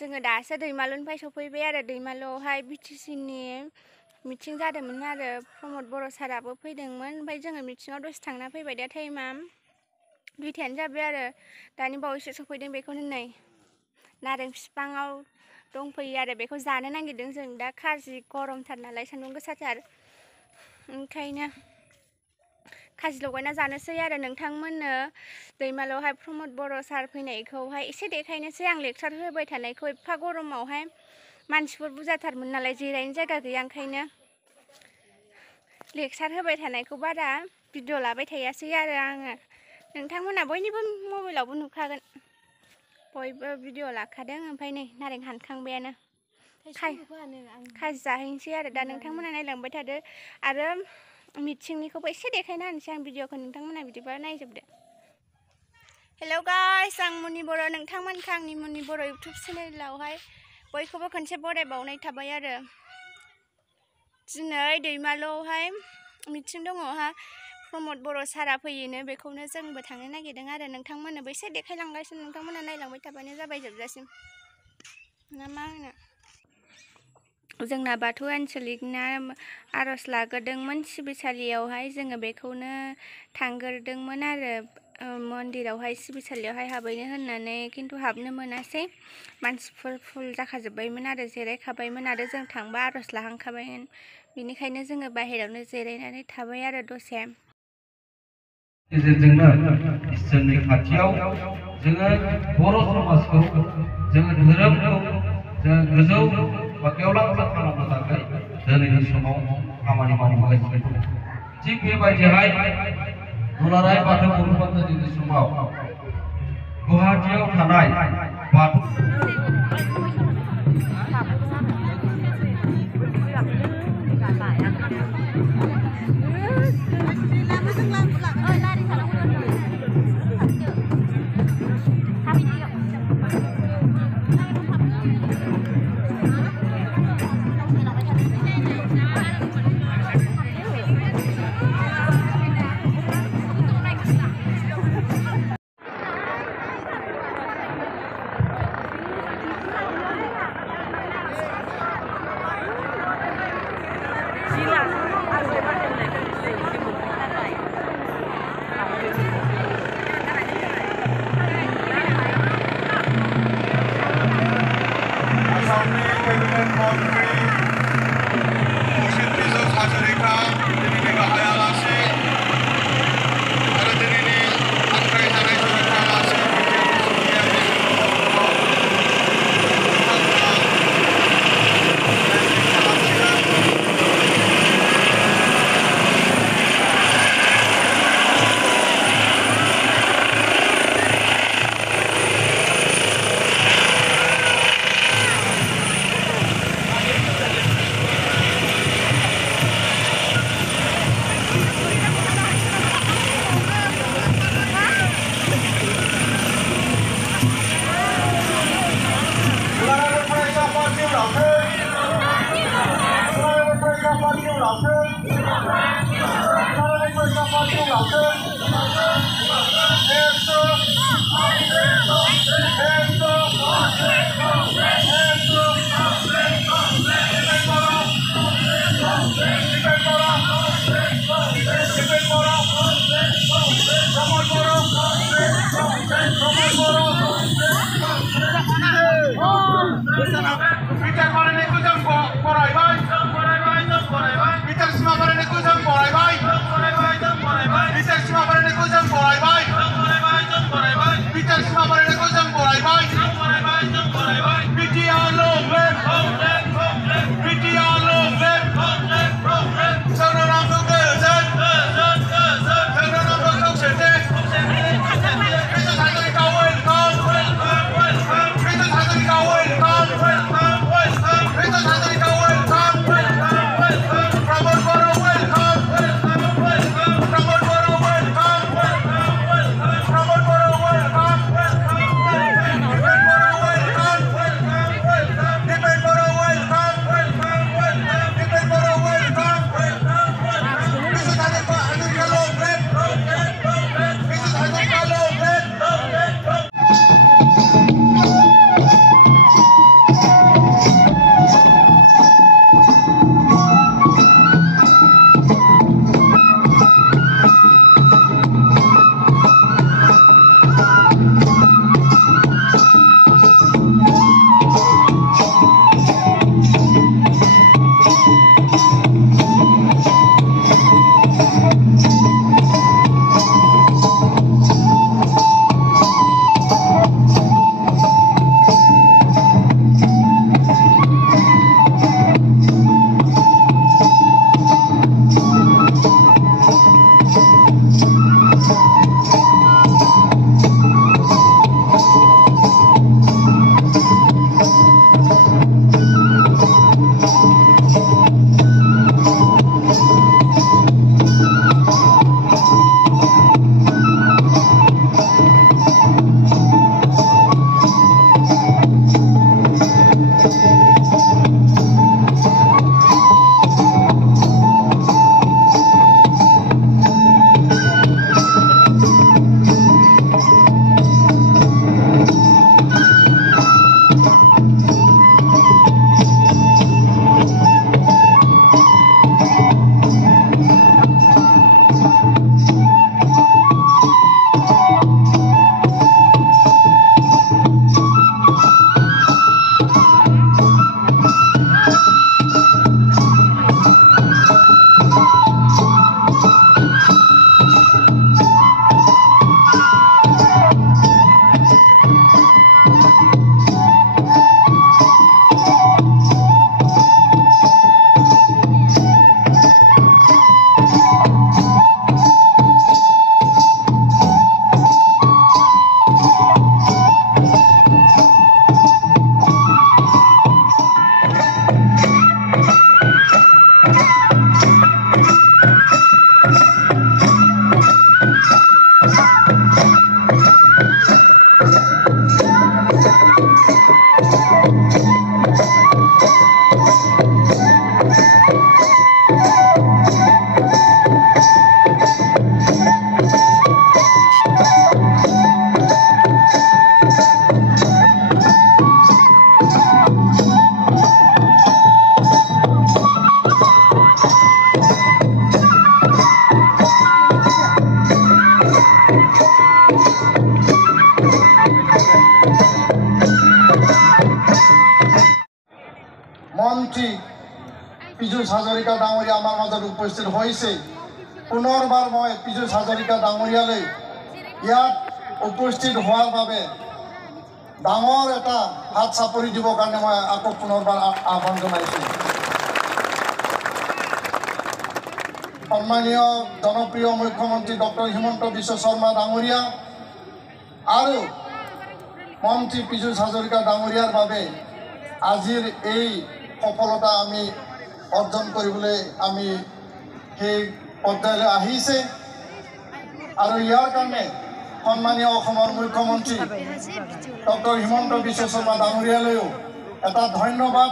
जोङो दासो दैमालुनिफ्राय सफैबाय आरो दैमालुआवहाय बिटिसिनि मिटिं जादोंमोन आरो प्रमद बर' साराबो फैदोंमोन ओमफ्राय जोङो मिटिङाव दसे थांना फैबाय दा टाइमा 2टायानो जाबाय आरो दानि बावैसो सफैदों बेखौनो नै नारें बिफाङाव दंफैयो आरो बेखौ जानो नागिरदों जों दा खाजि गरमथार नालाय सान्दुं गोसाथार ओंखायनो खाजि लगायना जानोसै आरो नोंथांमोननो दैमालुआवहाय प्रमद बर' सार फैनायखौहाय एसे देखायनोसै आं लेक्सार होबाय थानायखौ एफा गरमावहाय मानसिफोर बुरजाथारमोन नालाय जिरायनो जायगा गैया ओंखायनो लेक्सार होबाय थानायखौ बारा भिडिअ लाबाय थायासै आरो आङो नोंथांमोना बयनिबो मबाइलावबो नुखागोन बयबो भिडिअ लाखादों ओमफ्राय नै नारें हानखांबायानो खाजि जाहैनोसै आरो दा नोंथांमोना नायलांबाय थादो आरो मिटिंनिखौबो एसे देखायना होनोसै आं भिडिअखौ नोंथांमोना बिदिबा नायजोबदो। हेलौ गाइस आं मुनि बर' नोंथांमोनखौ आंनि मुनि बर' इउटुब चेनेलावहाय बयखौबो खनसे बरायबावनाय थाबाय आरो दिनै दैमालुआवहाय मिटिं दङहा प्रमद बर' सारा फैयोनो बेखौनो जोंबो थांनो नागिरदों आरो नोंथांमोननोबो एसे देखायलांगासिनो नोंथांमोना नायलांबाय थाबानो जाबाय जोबजासिम ना मा होनो जोंना बाथौ आनसलिकना आर'ज लाग्रोदोंमोन सिबिसालियावहाय जोङो बेखौनो थांग्रोदोंमोन आरो मन्दिरावहाय सिबिसालियावहाय हाबैनो होननानै खिन्थु हाबनो मोनासै मानसिफोर फुल जाखाजोब्बायमोन आरो जिरायखाबायमोन आरो जों थांबा आर'ज लाहांखाबायमोन बेनिखायनो जोङो बाहेरायावनो जिरायनानै थाबाय आरो दसे गेजेरजोंनो इसोरनि खाथियाव जोङो बर' समाजखौ जोङो धोरोमखौ जोङो गोजौ बा गेवलांसार खालामनो थाखाय दिनैनि समाव खामानि मावबोगासिनो दं। थिग बेबायदिहाय दुलाराय बाथौ गुरुफोरा दिनैनि समाव गुवाहाटीयाव थानाय बाथौ Bitar মন্ত্রী পীযুষ হাজৰিকা ডাঙৰীয়া আমাৰ মাজত উপস্থিত হৈছে পুনৰবাৰ মই পীযুষ হাজৰিকা ডাঙৰীয়ালৈ ইয়াত উপস্থিত হোৱাৰ বাবে ডাঙৰ এটা হাত চাপৰি দিবৰ কাৰণে মই আকৌ পুনৰবাৰ আহ্বান জনাইছোঁ সন্মানীয় জনপ্ৰিয় মুখ্যমন্ত্ৰী ডক্টৰ হিমন্ত বিশ্ব শৰ্মা ডাঙৰীয়া আৰু মন্ত্ৰী পীযুষ হাজৰিকা ডাঙৰীয়াৰ বাবে আজিৰ এই সফলতা আমি অৰ্জন কৰিবলৈ আমি সেই পৰ্যায়লৈ আহিছে আৰু ইয়াৰ কাৰণে সন্মানীয় অসমৰ মুখ্যমন্ত্ৰী ডক্টৰ হিমন্ত বিশ্ব শৰ্মা ডাঙৰীয়ালৈও এটা ধন্যবাদ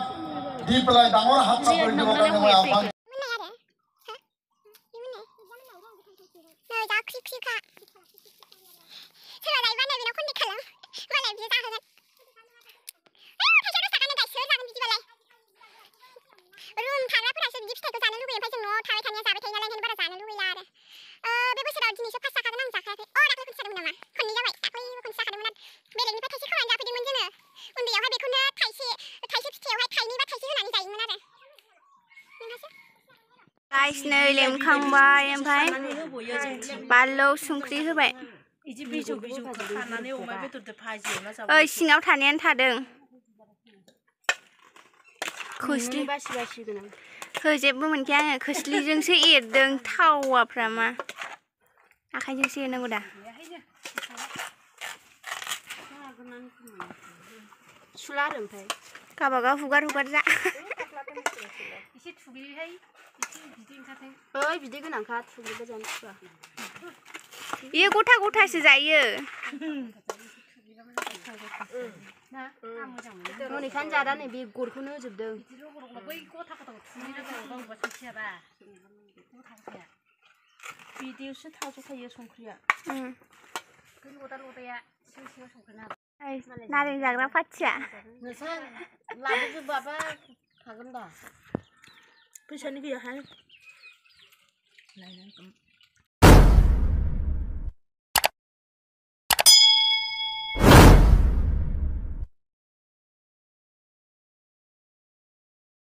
দি পেলাই ডাঙৰ হাত চাপৰি দিবৰ কাৰণে মই আহ্বান गाइस नै लेमखांबाय ओमफ्राय बानलु संख्रि होबाय ओइ सिङाव थानायानो थादों खोस्लि होजेबो मोनखाया आङो खोस्लिजोंसो एरदों थावाफ्रा मा आखाइजोंसो एरनांगौ दा सुला आरो ओमफ्राय गावबागाव हुगार जा एसे थुग्लिहाय ओइ बिदै गोनांखा थुग्लिबा जानो सुखुवा बेयो गथा गथासो जायो मनिखानो जादा नै बे गरखौनो होजोबदों बै गथा गथाखौ थुग्लिनांगौ सानसेयाबा बिदियावसो थाजोबखायो संख्रिया बै लदा सिङाव संख्रि नारें जाग्रा पाथिया नोंसोर लाबोजोबाबा हागोन दा फैसानि गैयाहाय